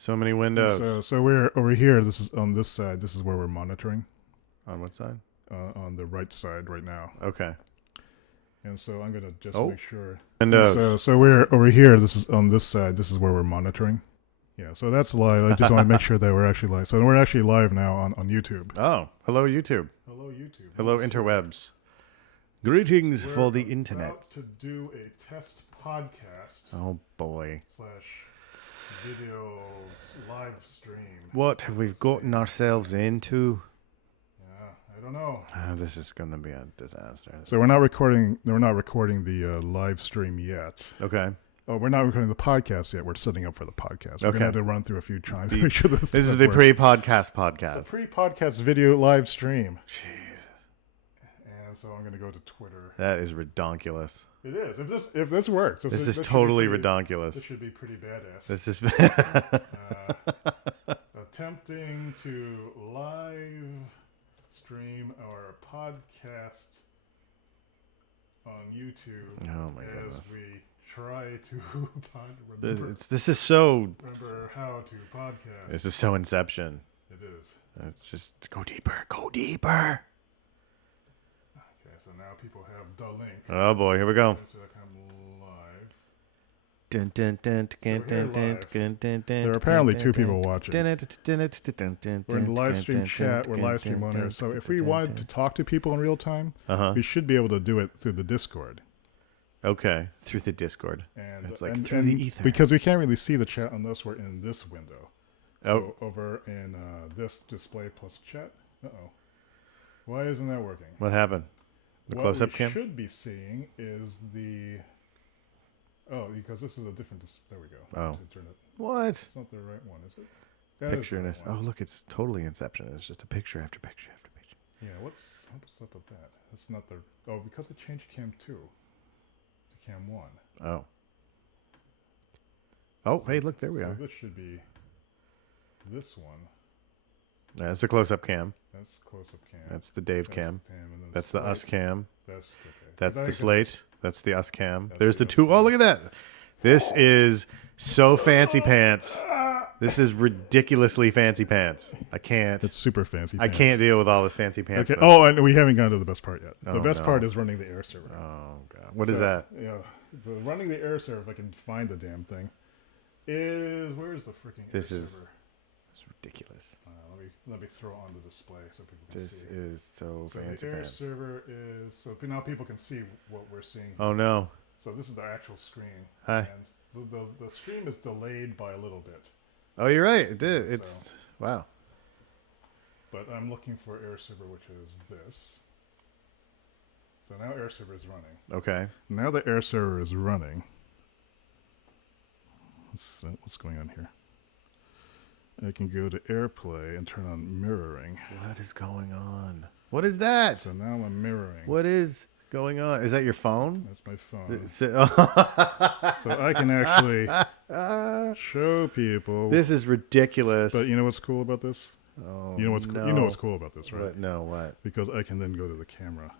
So many windows. So we're over here. This is on this side. This is where we're monitoring. On what side? On the right side right now. Okay. And so I'm gonna just make sure. Windows. So we're over here. This is on this side. This is where we're monitoring. Yeah. So that's live. I just want to make sure that we're actually live. So we're actually live now on YouTube. Oh, hello YouTube. Hello YouTube. Hello interwebs. Greetings for the internet. We're about to do a test podcast. Oh boy. / videos live stream. What have we gotten ourselves into? I don't know. This is going to be a disaster. So we're not recording. We're not recording the live stream yet. Okay. Oh, we're not recording the podcast yet. We're setting up for the podcast. We're gonna have to run through a few times to make sure this is the pre-podcast podcast. The pre-podcast video live stream. Jeez. And so I'm gonna go to Twitter. That is redonkulous. It is. If this works, this is totally redonkulous. This should be pretty badass. This is attempting to live stream our podcast on YouTube. Oh my goodness. As we try to this is so. Remember how to podcast. This is so Inception. It is. It's just go deeper. Go deeper. Okay, so now people have the link. Oh boy, here we go. So live. There are apparently two people watching. We're in the live stream chat. We're live stream on there. So if we wanted to talk to people in real time, we should be able to do it through the Discord. Okay, through the Discord. And it's like through the ether. Because we can't really see the chat unless we're in this window. So over in this display plus chat. Uh-oh. Why isn't that working? What happened? The close-up cam? What we should be seeing is the... Oh, because this is a different... There we go. Oh. Turn it. What? It's not the right one, is it? That picture in it. Oh, look, it's totally Inception. It's just a picture after picture after picture. Yeah, what's up with that? It's not the... Oh, because I changed cam 2 to cam 1. Oh. Oh, hey, look, there we are. This should be this one. That's the close-up cam. That's close-up cam. That's the Dave cam. That's the us cam. That's okay. That's the slate. That's the us cam. There's the two. Oh, look at that. This is so fancy pants. This is ridiculously fancy pants. I can't. It's super fancy pants. I can't deal with all this fancy pants. Okay. Oh, and we haven't gotten to the best part yet. The best part is running the air server. Oh, God. What is that? Yeah. So running the air server, if I can find the damn thing, is... Where is the freaking air server? It's ridiculous. Let me throw it on the display so people can see. This is so fancy. The air server is... So now people can see what we're seeing. Oh, no. So this is the actual screen. Hi. And the stream is delayed by a little bit. Oh, you're right. It did. It's... Wow. But I'm looking for air server, which is this. So now air server is running. Okay. Now the air server is running. What's going on here? I can go to AirPlay and turn on mirroring. What is going on? What is that? So now I'm mirroring. What is going on? Is that your phone? That's my phone. So I can actually show people. This is ridiculous. But you know what's cool about this? Oh, you know what's no. You know what's cool about this, right? What? No, what? Because I can then go to the camera.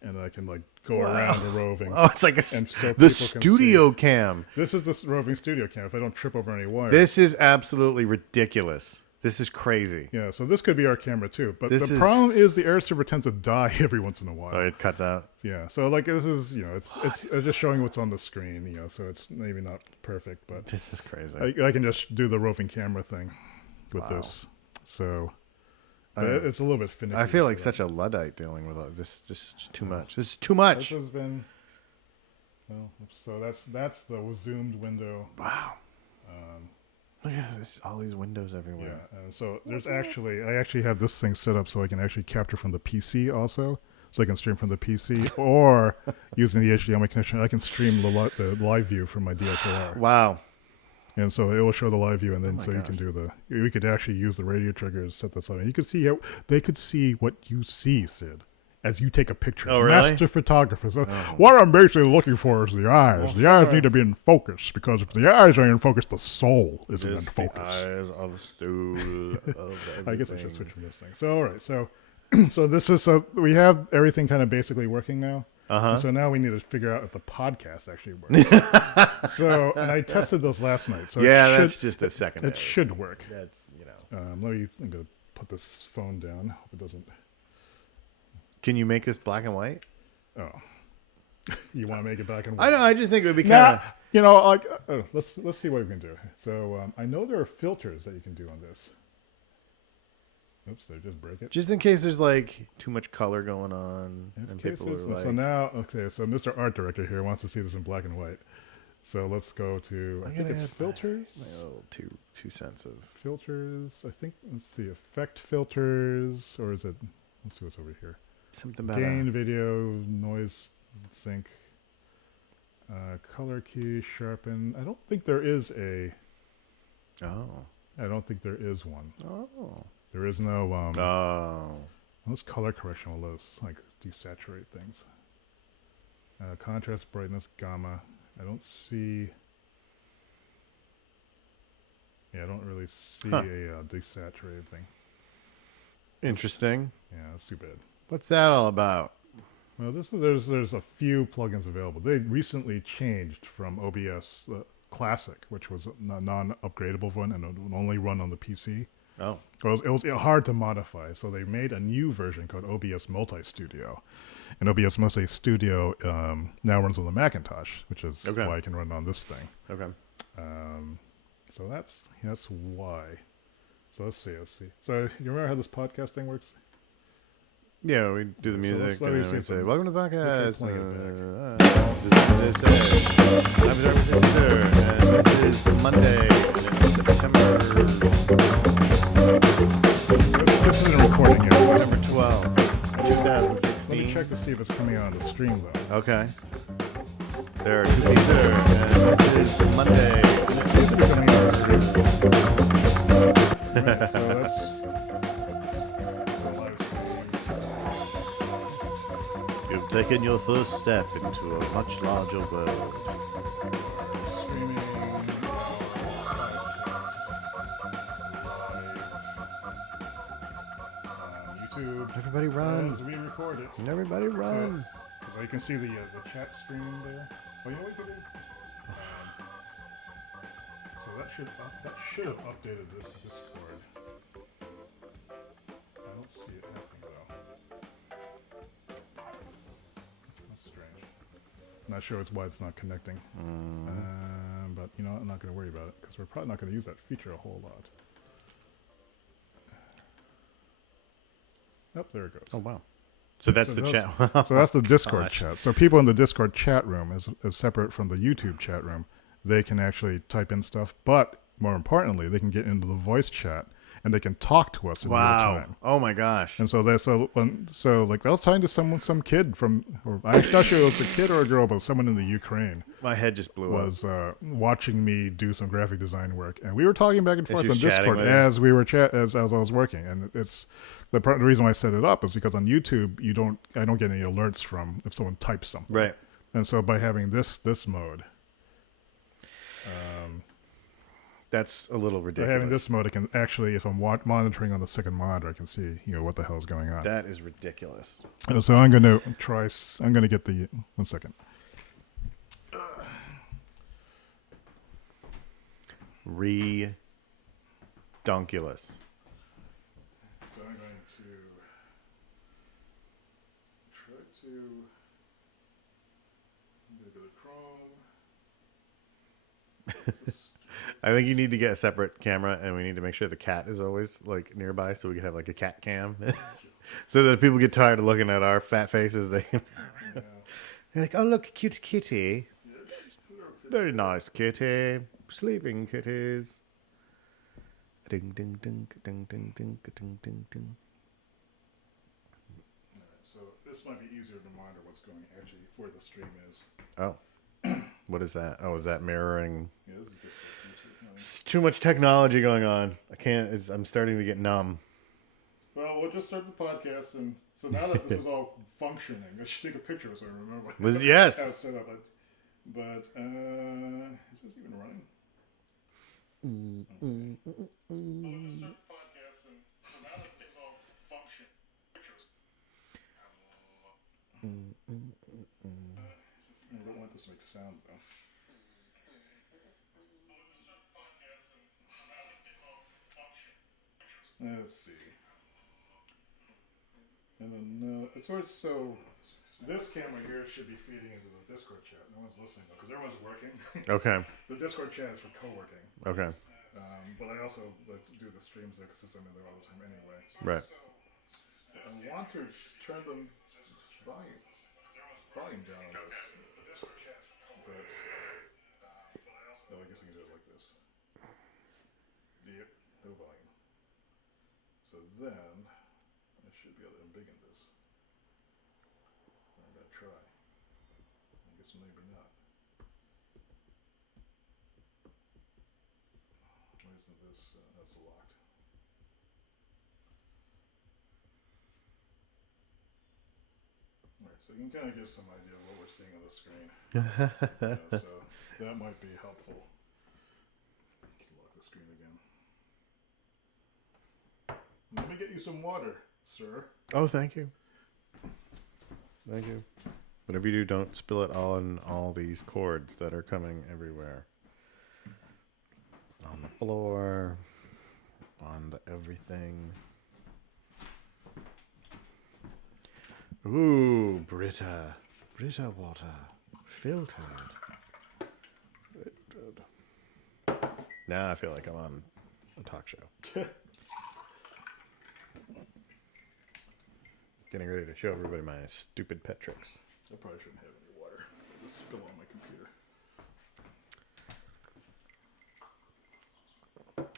And I can go around the roving. Oh, it's like the studio cam. This is the roving studio cam. If I don't trip over any wires. This is absolutely ridiculous. This is crazy. Yeah, so this could be our camera too. But the problem is the air server tends to die every once in a while. Oh, it cuts out. Yeah, so this is it's just showing what's on the screen. So it's maybe not perfect, but this is crazy. I can just do the roving camera thing with this. So. It's a little bit finicky. I feel like such a Luddite dealing with all this. Just too much. This is too much. This has been. Well, so that's the zoomed window. Wow. Look at this, all these windows everywhere. Yeah, and so I actually have this thing set up so I can actually capture from the PC also, so I can stream from the PC or using the HDMI connection, I can stream the live view from my DSLR. Wow. And so it will show the live view, and then you can do we could actually use the radio triggers, set this up. And you could see they could see what you see, Sid, as you take a picture. Oh, really? Master photographer. So what I'm basically looking for is the eyes. The eyes need to be in focus, because if the eyes are in focus, the soul isn't in focus. The eyes are the stool of I guess I should switch from this thing. So all right, so so we have everything kind of basically working now. And so now we need to figure out if the podcast actually works. So, and I tested those last night. So that's just a second. It should work. That's I'm gonna put this phone down. Hope it doesn't. Can you make this black and white? Oh, you want to make it black and white? I know. I just think it would be kind of. Let's see what we can do. So I know there are filters that you can do on this. Oops, did I just break it? Just in case there's like too much color going on, and people are like. So now, okay, so Mr. Art Director here wants to see this in black and white. So let's go to. I think it's filters. My little two cents of filters. I think let's see, effect filters, or is it? Let's see what's over here. Something about gain, video, noise, sync, color key, sharpen. I don't think there is a. Oh. I don't think there is one. Oh. There is no. Oh. Those color correction will those like desaturate things. Contrast, brightness, gamma. I don't see. Yeah, I don't really see a desaturated thing. Interesting. Yeah, that's too bad. What's that all about? Well, there's a few plugins available. They recently changed from OBS Classic, which was a non-upgradable one, and it would only run on the PC. Oh. It was hard to modify, so they made a new version called OBS Multi Studio. And OBS Multi Studio now runs on the Macintosh, which is why I can run on this thing. Okay. So that's why. So let's see. So you remember how this podcast thing works? Yeah, we do the music so and then we say, "Welcome to the podcast." And this is Monday, and it's September. This isn't recording yet. September 12th, 2016. Let me check to see if it's coming out on the stream though. Okay. There are two things there, and this is Monday. It seems to be coming out on the stream. Right, so that's. You've taken your first step into a much larger world. Streaming YouTube. Everybody run. As we record it. Everybody run. So you can see the chat stream there. Oh, you know what we can do? So that should have updated this Discord. I don't see it happening though. That's strange. I'm not sure why it's not connecting. But you know what? I'm not going to worry about it because we're probably not going to use that feature a whole lot. Oh, there it goes. Oh, wow. So that's the chat. So that's the Discord chat. So people in the Discord chat room is separate from the YouTube chat room. They can actually type in stuff, but more importantly, they can get into the voice chat and they can talk to us in real time. Oh my gosh. And so like I was talking to some kid from, or I'm not sure it was a kid or a girl, but someone in the Ukraine. My head just blew up. Was watching me do some graphic design work, and we were talking back and forth on Discord as I was working. And it's the reason why I set it up is because on YouTube I don't get any alerts from if someone types something. Right. And so by having this mode. That's a little ridiculous. By having this mode, I can actually, if I'm monitoring on the second monitor, I can see, what the hell is going on. That is ridiculous. So I'm going to I'm going to get the, 1 second. Redonkulous. So I'm going to try to go to Chrome. I think you need to get a separate camera, and we need to make sure the cat is always like nearby, so we can have like a cat cam, so that if people get tired of looking at our fat faces, they can. They're like, "Oh, look, cute kitty, very nice kitty, sleeping kitties." Ding ding ding ding ding ding ding ding ding. So this might be easier to monitor what's going actually where the stream is. Oh, what is that? Oh, is that mirroring? Yeah, this is just It's too much technology going on. I can't. I'm starting to get numb. Well, we'll just start the podcast, and so now that this is all functioning, I should take a picture so I remember. Yes. How it's set up, but is this even running? Okay. Well, we'll just start the podcast, and so now that this is all functioning, pictures. sound though. Let's see. And then so this camera here should be feeding into the Discord chat. No one's listening though, because everyone's working. Okay. The Discord chat is for co-working. Okay. But I also like to do the streams there since I'm in there all the time anyway. Right. I want to turn the volume down on this, but I guess I can do it like this. Yep, no volume. So then I should be able to embiggen this. I'm gonna try. I guess maybe not. Why isn't this? That's locked. Alright, so you can kind of get some idea of what we're seeing on the screen. So that might be helpful. Lock the screen again. Let me get you some water, sir. Oh, thank you. Thank you. Whatever you do, don't spill it all on all these cords that are coming everywhere. On the floor, on the everything. Ooh, Brita water. Filtered. Now I feel like I'm on a talk show. Getting ready to show everybody my stupid pet tricks. I probably shouldn't have any water because I just spill on my computer.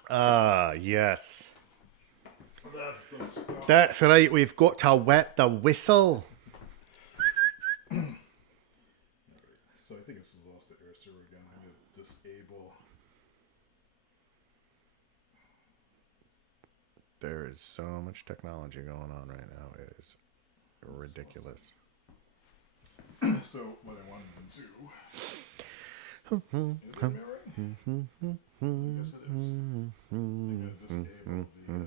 Ah, yes. That's the stuff. That's right. We've got to wet the whistle. So I think it's lost the air server again. I need to disable. There is so much technology going on right now. It is ridiculous. So what I wanted to do is it mirroring? I guess it is. I gotta disable the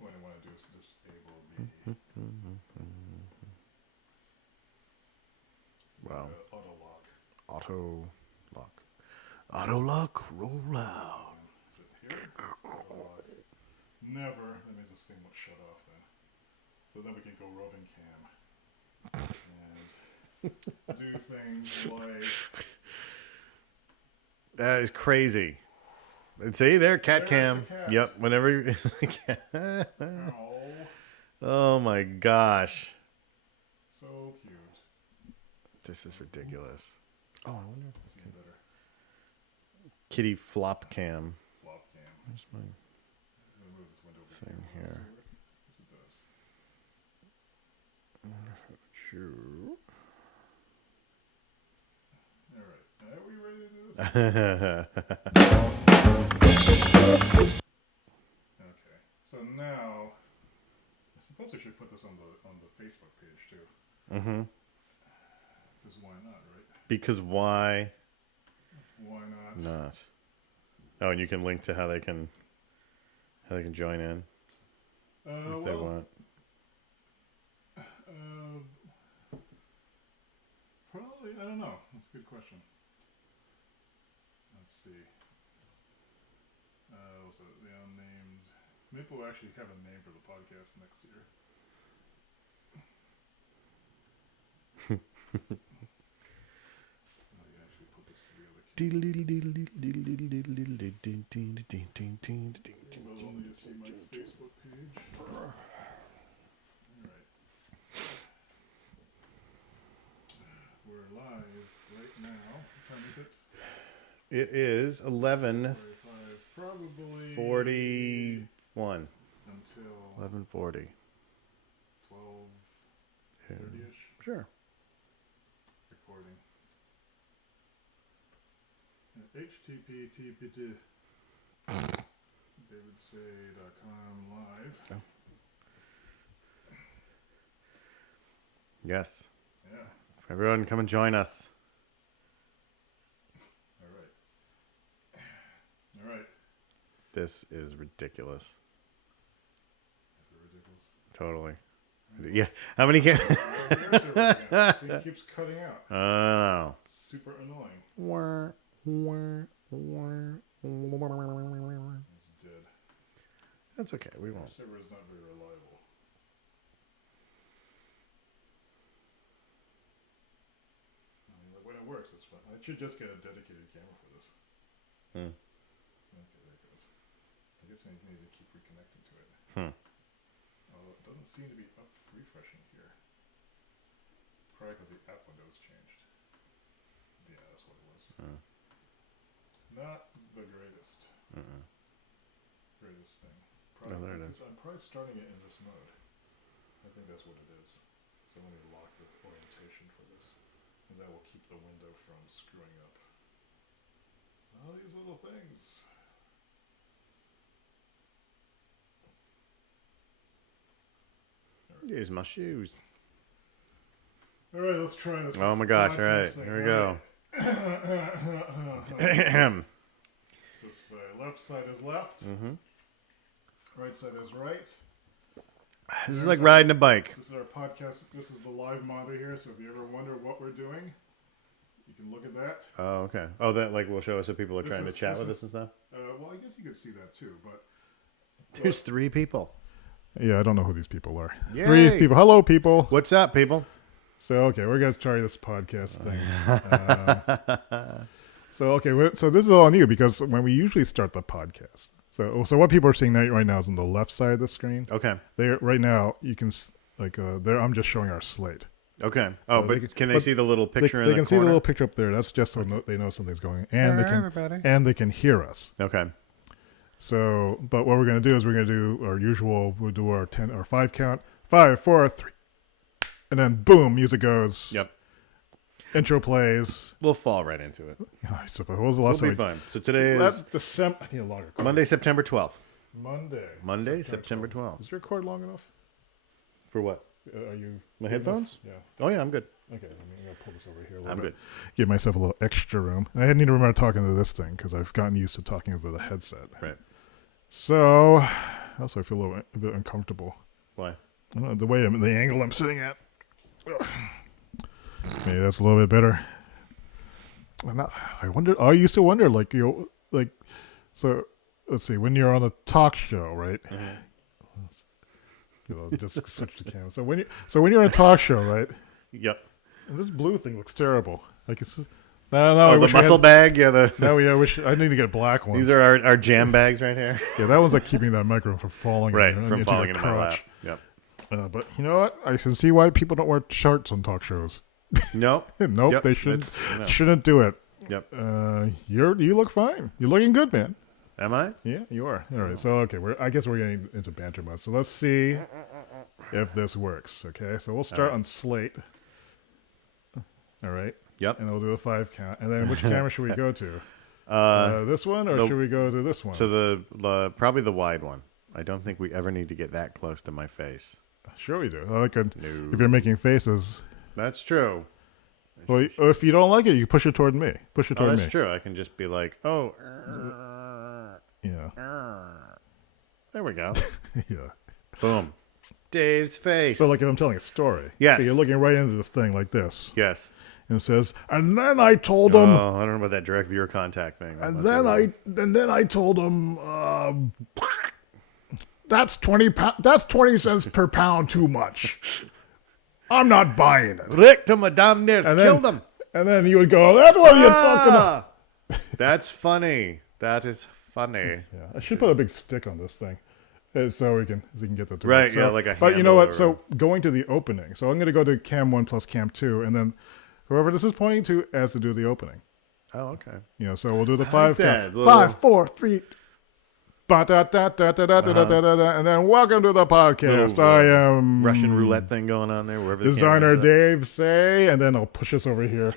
what I want to do is disable the Wow. auto lock. Auto lock, roll out. Is it here? Auto lock. Never. That means this thing won't shut off then. So then we can go roving cam and do things like. That is crazy. And see there, cat There's cam. the cat. Yep. Whenever. You... Oh, Oh my gosh. so cute. This is ridiculous. Oh, I wonder. It's even better. Kitty flop cam. Flop cam. Where's my I'm gonna move this window over thing here. here? Yes, it does. Shoe. All right. Are we ready to do this? Okay. So now, I suppose I should put this on the Facebook page too. Mm-hmm. Because why not, right? Because why Why not? not? Oh, and you can link to how they can join in if they want. Probably. I don't know. That's a good question. Let's see. So the Unnamed. Maybe we'll actually have a name for the podcast next year. I can actually put this together. You guys want me to see my Facebook page? Alright. We're live right now. What time is it? It is 11:41 Probably until 11:40. 12:30ish. Sure. Recording. http davidsay.com live. Oh. Yes. Yeah. Everyone, come and join us. All right. This is ridiculous. Is it ridiculous? Totally. Yeah. How many? the air server again. See, it keeps cutting out. Oh. Super annoying. It's dead. That's okay. We Air won't. server is not very reliable. I mean, when it works, it's fun. I should just get a dedicated camera for this. Hmm. Okay, there it goes. I guess I need to keep reconnecting to it. Hmm. Oh, it doesn't seem to be up refreshing here. Probably because the app window's changed. Yeah, that's what it was. Hmm. Not the greatest. Greatest thing. Oh, there it is. I'm probably starting it in this mode. I think that's what it is. So I'm going to lock the orientation for this. And that will keep the window from screwing up. All these little things. Here's my shoes. All right, let's try this. Oh my gosh! All right, thing. here we go. So left side is left. Right side is right. This is like riding a bike. This is our podcast. This is the live monitor here. So if you ever wonder what we're doing, you can look at that. Oh, okay. Oh, that like will show us if people are trying to chat with us and stuff. Well, I guess you could see that too, but There's 3 people. yeah, I don't know who these people are. Yay. 3 people. Hello, people. What's up, people? So okay, we're gonna try this podcast thing. So this is all new because when we usually start the podcast. So what people are seeing right now is on the left side of the screen. Okay. Right now you can there. I'm just showing our slate. Okay. Oh, So but can they see the little picture in They the can see the corner? little picture up there. That's just so they know something's going, and everybody. they can hear us. Okay. So, but what we're gonna do is we're gonna do our usual. We'll do our 10 or 5 count. 5, 4, 3, and then boom, music goes. Yep. Intro plays. We'll fall right into it. I suppose. What was the last We'll be time? fine. So today is December. I need a longer cord. Monday, September 12th. Monday, September 12th. Is your cord long enough? For what? Are you My headphones? Yeah. Oh yeah, I'm good. Okay. I'm gonna pull this over here a little I'm bit. good. Give myself a little extra room. And I need to remember talking to this thing because I've gotten used to talking to the headset. Right. So, also I feel a bit uncomfortable. Why? I don't know, the angle I'm sitting at. Ugh. Maybe that's a little bit better. I used to wonder, so let's see, when you're on a talk show, right? Just switch the camera. So when you're on a talk show, right? Yep. And this blue thing looks terrible. Like it's no. Oh, the muscle bag. Yeah. I wish I need to get a black one. These are our jam bags right here. Yeah, that one's like keeping that microphone from falling. Right, into from falling your into my lap. crotch. Yep. But you know what? I can see why people don't wear shirts on talk shows. Nope. Nope, Yep. they shouldn't do it. Yep. You look fine. You're looking good, man. Am I? Yeah, you are. All right. So okay, I guess we're getting into banter mode. So let's see if this works. Okay. So we'll start on slate. All right. Yep. And we'll do a 5 count. And then which camera should we go to? This one, or should we go to this one? To the probably the wide one. I don't think we ever need to get that close to my face. Sure we do. No. If you're making faces. That's true. Well, if you don't like it, you push it toward me. Push it toward me. That's true. I can just be like, oh. Yeah. There we go. Yeah. Boom. Dave's face. So like if I'm telling a story. Yes. So you're looking right into this thing like this. Yes. And it says, and then I told him. Oh, I don't know about that direct viewer contact thing. And then I told him, that's 20 cents per pound too much. I'm not buying it. Rick to Madame near killed him. And then you would go, that's what you're talking about. That's funny. That is funny. Yeah, I should put a big stick on this thing, so we can get the right. So, Yeah, like a. But you know what? Or... So going to the opening. So I'm going to go to cam 1 plus cam 2, and then whoever this is pointing to has to do the opening. Oh, okay. You know, so we'll do the 5 count. Little... 5, 4, 3. And then welcome to the podcast. I am Russian roulette thing going on there. Wherever the designer Dave Say, and then I'll push us over here.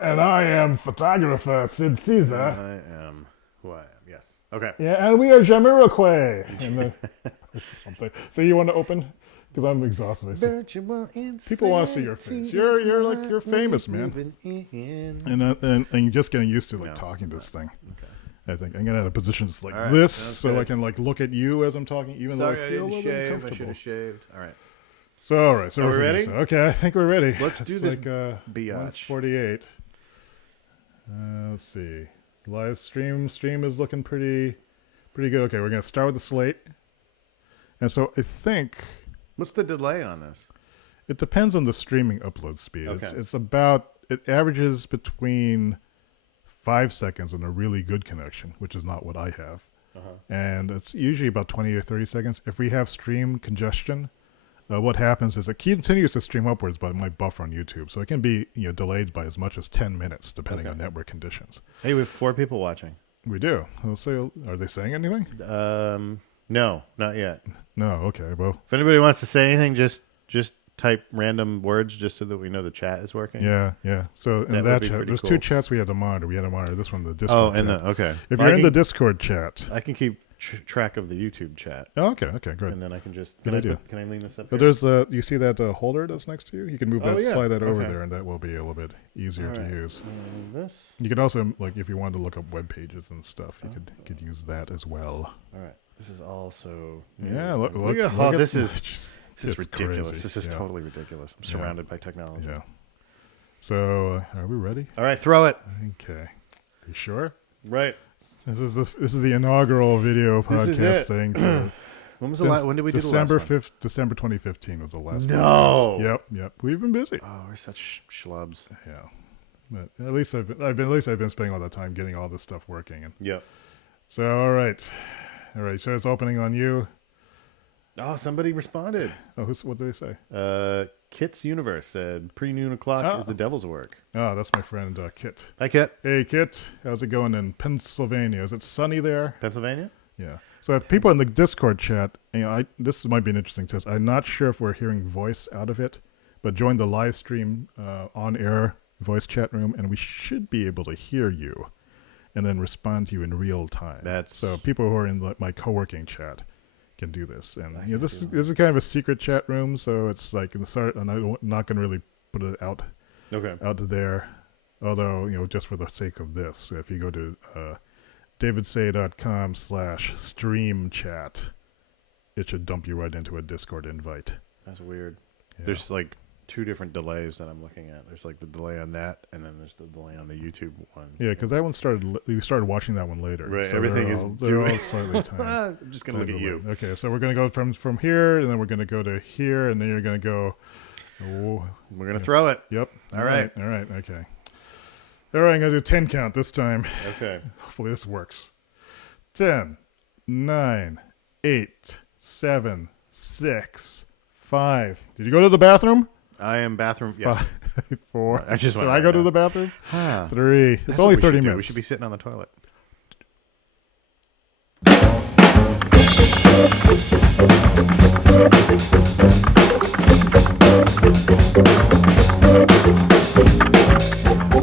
And I am photographer Sid Caesar. I am who I am. Yes. Okay. Yeah, and we are Jamiroquai. And then something. So you want to open? Because I'm exhausted. People want to see your face. You're famous, man. And you're just getting used to talking to this thing. Okay. I think I'm gonna have positions like right, this, so good. I can look at you as I'm talking, even though I feel a little I uncomfortable. should have shaved. All right. So, all right. So Are we we're ready? Okay, I think we're ready. Let's do this Like, biatch. 1:48. Let's see. Live stream is looking pretty good. Okay, we're gonna start with the slate. And so I think What's the delay on this? it depends on the streaming upload speed. Okay. It averages between 5 seconds on a really good connection, which is not what I have. And it's usually about 20 or 30 seconds. If we have stream congestion, what happens is it continues to stream upwards, but it might buffer on YouTube. So it can be delayed by as much as 10 minutes, depending on network conditions. Hey, we have 4 people watching. We do. Are they saying anything? No, not yet. No. Okay. Well, If anybody wants to say anything, just type random words just so that we know the chat is working. yeah. So in That would that be chat, pretty there's cool. 2 chats we had to monitor. We had to monitor this one, the Discord chat. Okay. If Well, you're in the Discord chat. I can keep track of the YouTube chat, Oh, okay, good. and then I can just Good idea. Can I lean this up? But here? there's you see that holder that's next to you? You can move that, Oh, yeah. slide that over Okay. there, and that will be a little bit easier All to right. use. This. You could also, like, if you wanted to look up web pages and stuff, you could use that as well. All right. This is also. Yeah, look at at this is it's ridiculous. crazy. This is Yeah. totally ridiculous. I'm surrounded by technology. Yeah. So, are we ready? All right, throw it. Okay. Are you sure? Right. This is the inaugural video This is it. podcasting. for- When was the last? When did we do December the last one? 5th, December 2015 was the last one. No. Yep. We've been busy. Oh, we're such schlubs. Yeah. But at least I've been spending all that time getting all this stuff working. And Yep. so, all right. So it's opening on you. Oh, somebody responded. Oh, what did they say? Kit's Universe said pre-noon o'clock is the devil's work. Oh, that's my friend Kit. Hi, Kit. Hey, Kit. How's it going in Pennsylvania? Is it sunny there? Pennsylvania? Yeah. So if people in the Discord chat, this might be an interesting test. I'm not sure if we're hearing voice out of it, but join the live stream on-air voice chat room, and we should be able to hear you and then respond to you in real time. So people who are in my co-working chat can do this. And this is kind of a secret chat room, so it's like in the start, and I'm not going to really put it out there. Although, just for the sake of this, if you go to davidsay.com/stream chat, it should dump you right into a Discord invite. That's weird. Yeah. There's like 2 different delays that I'm looking at. There's like the delay on that, and then there's the delay on the YouTube one. Yeah, because that one we started watching that one later. Right, so everything they're all is slightly timed. I'm just gonna look at you. Okay, so we're gonna go from here, and then we're gonna go to here, and then you're gonna go. We're gonna throw it. Yep. All right. Okay. All right, I'm gonna do 10 count this time. Okay. Hopefully this works. 10, 9, 8, 7, 6, 5. Did you go to the bathroom? I am bathroom. Yes. 5, 4. I just went Did right I go to now. the bathroom? Ah. 3. It's That's only what we 30 should do. minutes. We should be sitting on the toilet.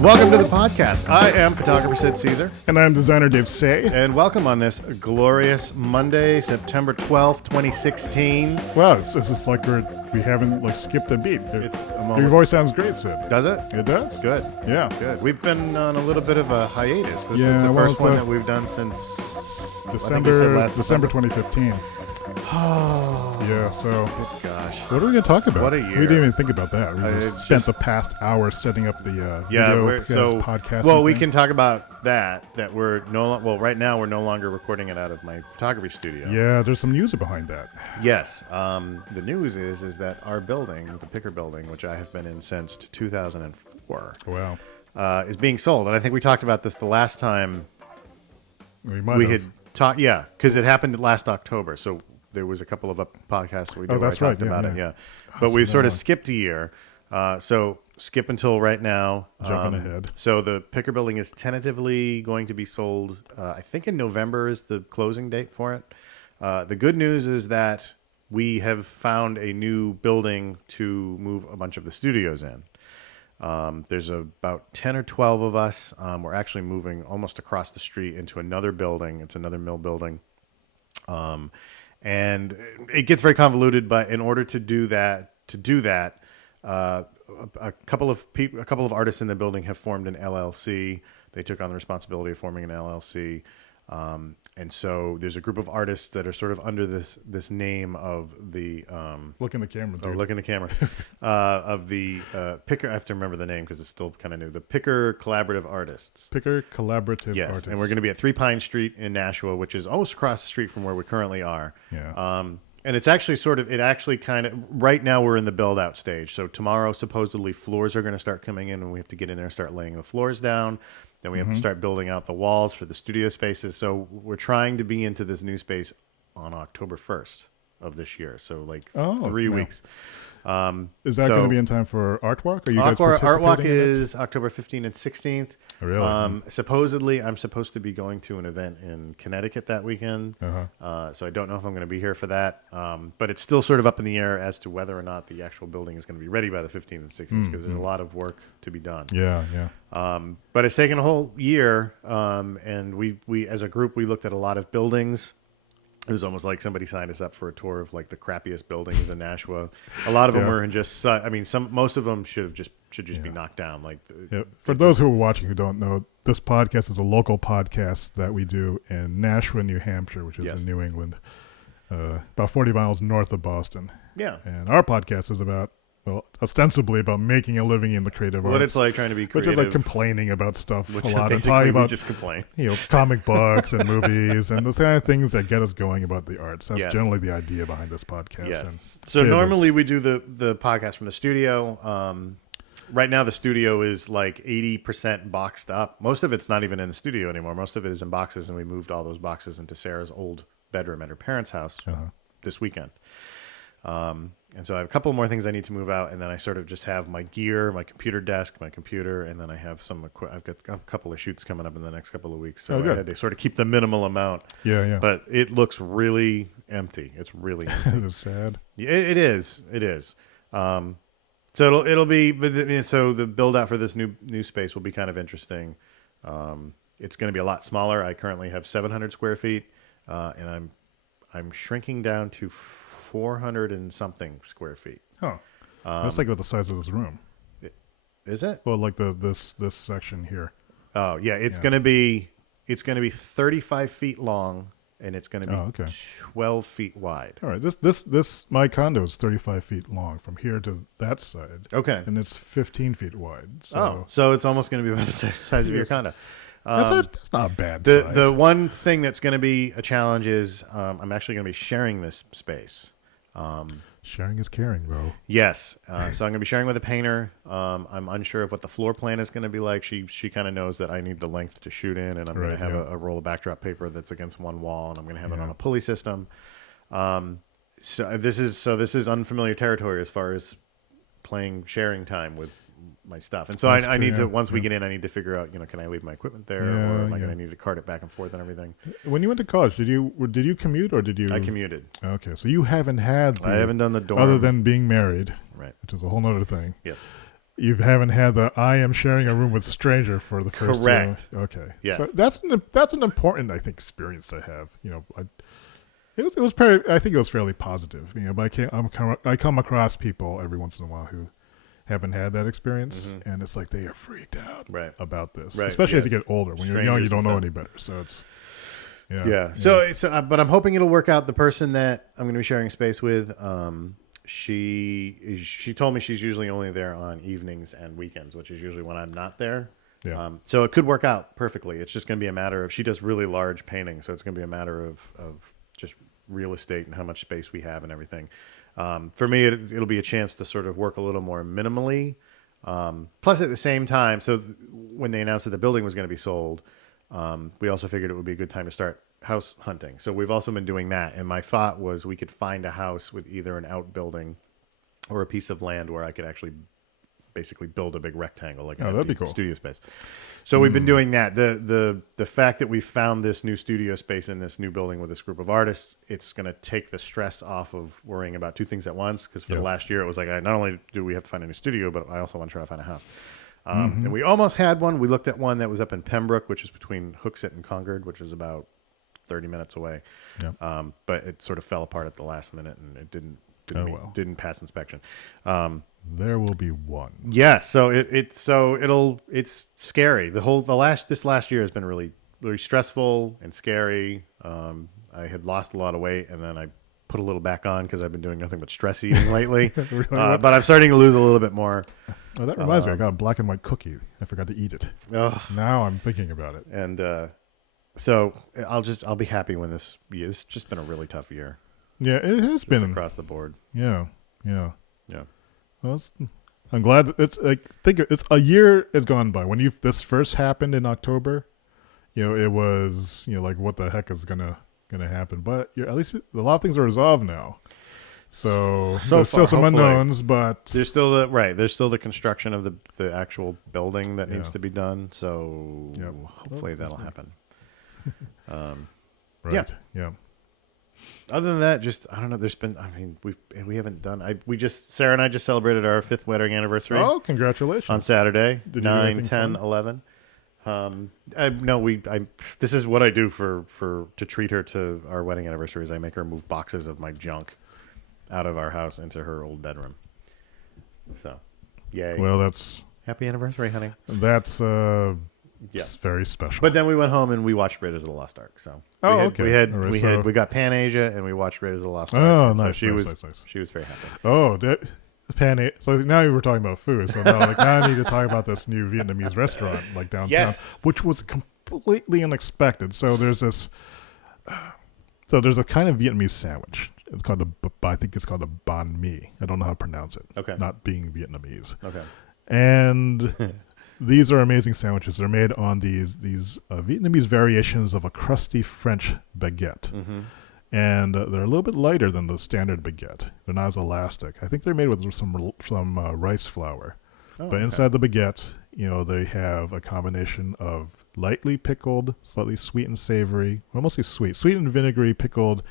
Welcome to the podcast. I am photographer Sid Caesar. And I'm designer Dave Say. And welcome on this glorious Monday, September 12th, 2016. Wow, it's just like we haven't skipped a beat. It's a Your moment. voice sounds great, Sid. Does it? It does. Good. Yeah. Good. We've been on a little bit of a hiatus. This is Yeah, the well, first it's one a- that we've done since I think you said last December 2015. Oh, Yeah, so gosh. what are we going to talk about? What a We year. didn't even think about that. We It's just spent just- the past hour setting up the Yeah, video podcast. well, we can talk about that we're right now we're no longer recording it out of my photography studio. Yeah, there's some news behind that. Yes. The news is that our building, the Picker building, which I have been in since 2004, Wow. is being sold. And I think we talked about this the last time We might we have. had talked. Yeah, because it happened last October. So there was a couple of podcasts we did where I that's talked right, yeah, about it. yeah. Yeah. But it's we been sort of long. skipped a year. So skip until right now. Jumping ahead. So the Picker building is tentatively going to be sold. I think in November is the closing date for it. The good news is that we have found a new building to move a bunch of the studios in. There's about 10 or 12 of us. We're actually moving almost across the street into another building. It's another mill building. And it gets very convoluted, but in order to do that, a couple of artists in the building have formed an LLC. They took on the responsibility of forming an LLC. And so there's a group of artists that are sort of under this name of the Look in the camera, dude. look in the camera of the Picker. I have to remember the name because it's still kind of new. The Picker Collaborative Artists. Picker Collaborative Yes, Artists. and we're going to be at 3 Pine Street in Nashua, which is almost across the street from where we currently are. Yeah. And it's actually right now we're in the build out stage. So tomorrow, supposedly, floors are going to start coming in and we have to get in there and start laying the floors down. Then we have to start building out the walls for the studio spaces. So we're trying to be into this new space on October 1st of this year. So like 3 weeks. Is that going to be in time for Art Walk? Are you guys Art participating Walk in it? is October 15th and 16th. Oh, really? Supposedly, I'm supposed to be going to an event in Connecticut that weekend. So I don't know if I'm going to be here for that. But it's still sort of up in the air as to whether or not the actual building is going to be ready by the 15th and 16th because there's a lot of work to be done. Yeah, yeah. But it's taken a whole year. And we as a group, we looked at a lot of buildings. It was almost like somebody signed us up for a tour of like the crappiest buildings in Nashua. A lot of them were in just. I mean, most of them should just be knocked down. Like for those who are watching who don't know, this podcast is a local podcast that we do in Nashua, New Hampshire, which is in New England, about 40 miles north of Boston. Yeah, and our podcast is ostensibly about making a living in the creative arts. What it's like trying to be creative. Which is like complaining about stuff which a lot. And talking about, just complain. Comic books and movies and the kind of things that get us going about the arts. That's generally the idea behind this podcast. Yes. And so normally we do the podcast from the studio. Right now the studio is like 80% boxed up. Most of it's not even in the studio anymore. Most of it is in boxes, and we moved all those boxes into Sarah's old bedroom at her parents' house this weekend. And so I have a couple more things I need to move out, and then I sort of just have my gear, my computer desk, my computer, and then I have I've got a couple of shoots coming up in the next couple of weeks, so I had to sort of keep the minimal amount. Yeah. But it looks really empty. It's really empty. It is sad. Yeah, it is. It is. So it'll be. So the build out for this new space will be kind of interesting. It's going to be a lot smaller. I currently have 700 square feet, and I'm shrinking down to 400 and something square feet. Oh, that's like about the size of this room. Is it? Well, like this section here. Oh yeah, it's gonna be 35 feet long, and it's gonna be 12 feet wide. All right, this my condo is 35 feet long from here to that side. Okay, and it's 15 feet wide. So so it's almost gonna be about the size of your condo. That's not a bad size. The one thing that's going to be a challenge is I'm actually going to be sharing this space. Sharing is caring, bro. Yes. So I'm going to be sharing with a painter. I'm unsure of what the floor plan is going to be like. She kind of knows that I need the length to shoot in, and I'm going to have a roll of backdrop paper that's against one wall, and I'm going to have it on a pulley system. So this is unfamiliar territory as far as sharing time with my stuff, and so I need to once we get in, I need to figure out, can I leave my equipment there, or am I going to need to cart it back and forth and everything? When you went to college, did you commute, or did you? I commuted. Okay, so you haven't had. I haven't done the dorm other than being married, right? Which is a whole other thing. Yes. You haven't had the I am sharing a room with stranger for the first time. Correct. Okay. Yes. So that's an important, I think, experience to have. It was I think it was fairly positive. But I come across people every once in a while who haven't had that experience, and it's like they are freaked out about this, especially as you get older. When you're young, you don't know any better. So it's So but I'm hoping it'll work out. The person that I'm going to be sharing space with, she told me she's usually only there on evenings and weekends, which is usually when I'm not there. Yeah. So it could work out perfectly. It's just going to be a matter of, she does really large paintings, so it's going to be a matter of just real estate and how much space we have and everything. For me, it'll be a chance to sort of work a little more minimally. Plus, at the same time, so when they announced that the building was going to be sold, we also figured it would be a good time to start house hunting. So we've also been doing that. And my thought was we could find a house with either an outbuilding or a piece of land where I could actually basically build a big rectangle, like that'd be cool. Studio space. So we've been doing that. The fact that we found this new studio space in this new building with this group of artists, it's going to take the stress off of worrying about two things at once. Because for the last year, it was like, not only do we have to find a new studio, but I also want to try to find a house. And we almost had one. We looked at one that was up in Pembroke, which is between Hooksett and Concord, which is about 30 minutes away. Yeah. But it sort of fell apart at the last minute, and it didn't pass inspection. There will be one. Yeah, so it's scary. This last year has been really very stressful and scary. I had lost a lot of weight, and then I put a little back on because I've been doing nothing but stress eating lately. Really? But I'm starting to lose a little bit more. Oh, that reminds me. I got a black and white cookie. I forgot to eat it. Now I'm thinking about it. And so I'll be happy when this year. It's just been a really tough year. Yeah, it has been across the board. Yeah. Yeah. Well, I'm glad that it's a year has gone by. When this first happened in October, it was like what the heck is gonna happen. But at least a lot of things are resolved now. So there's still some unknowns, but there's still the construction of the actual building that needs to be done. So hopefully that'll happen. Right. Yeah. Other than that, just I don't know. There's been we haven't done. Sarah and I just celebrated our 5th wedding anniversary. Oh, congratulations! On Saturday, Did you do 9, anything 10, fun? 11. This is what I do to treat her to our wedding anniversary. Is I make her move boxes of my junk out of our house into her old bedroom. So, yay! Well, that's happy anniversary, honey. That's it's very special. But then we went home and we watched Raiders of the Lost Ark. So we got Pan Asia and we watched Raiders of the Lost Ark. Oh, nice! So nice. She was very happy. Oh, so now you were talking about food. So now I need to talk about this new Vietnamese restaurant downtown, which was completely unexpected. So there's a kind of Vietnamese sandwich. It's called I think it's called a banh mi. I don't know how to pronounce it. Okay. Not being Vietnamese. Okay. And these are amazing sandwiches. They're made on these Vietnamese variations of a crusty French baguette. Mm-hmm. And they're a little bit lighter than the standard baguette. They're not as elastic. I think they're made with some rice flour. But inside the baguette, they have a combination of lightly pickled, slightly sweet and savory, well, mostly sweet and vinegary pickled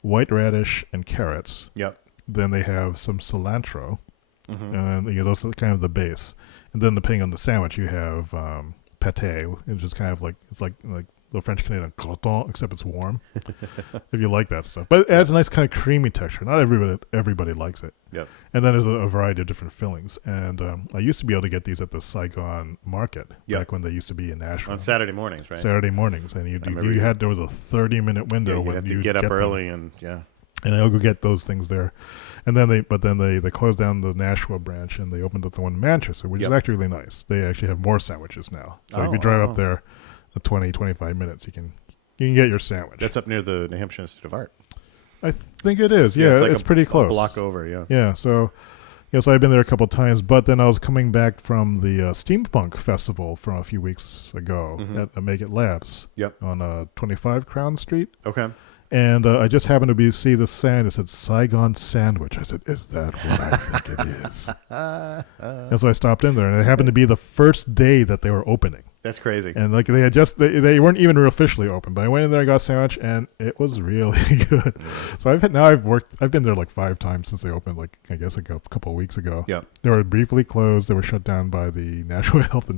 white radish and carrots. Yep. Then they have some cilantro, mm-hmm. and those are kind of the base. And then depending on the sandwich, you have pâté, which is kind of like the French Canadian croûton, except it's warm. If you like that stuff, but it adds a nice kind of creamy texture. Not everybody likes it. Yep. And then there's a variety of different fillings. And I used to be able to get these at the Saigon market back when they used to be in Nashville on Saturday mornings, right? Saturday mornings, and there was a 30-minute window when you had you to get up early and And I'll go get those things there, and then they closed down the Nashville branch and they opened up the one in Manchester, which is actually really nice. They actually have more sandwiches now. So if you drive up there, the 20-25 minutes, you can get your sandwich. That's up near the New Hampshire Institute of Art. I think it is. Yeah, it's pretty close. A block over. Yeah. Yeah. So, so I've been there a couple of times, but then I was coming back from the Steampunk Festival from a few weeks ago at Make It Labs. Yep. On 25 Crown Street. Okay. And I just happened to see the sign that said Saigon Sandwich. I said, is that what I think it is? And so I stopped in there, and it happened to be the first day that they were opening. That's crazy. And they had they weren't even officially open, but I went in there, I got a sandwich, and it was really good. So I've been there 5 times since they opened, I guess a couple of weeks ago. Yeah. They were briefly closed. They were shut down by the National Health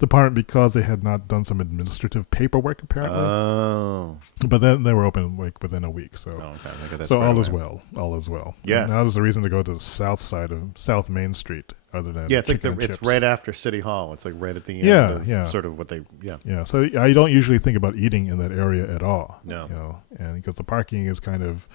Department because they had not done some administrative paperwork, apparently. Oh. But then they were open within a week. So, so all is well. All is well. Yes. Now there's a reason to go to the south side of South Main Street. Other than it's it's right after City Hall. It's right at the end. Sort of what they. Yeah. So I don't usually think about eating in that area at all. No. And because the parking is kind of,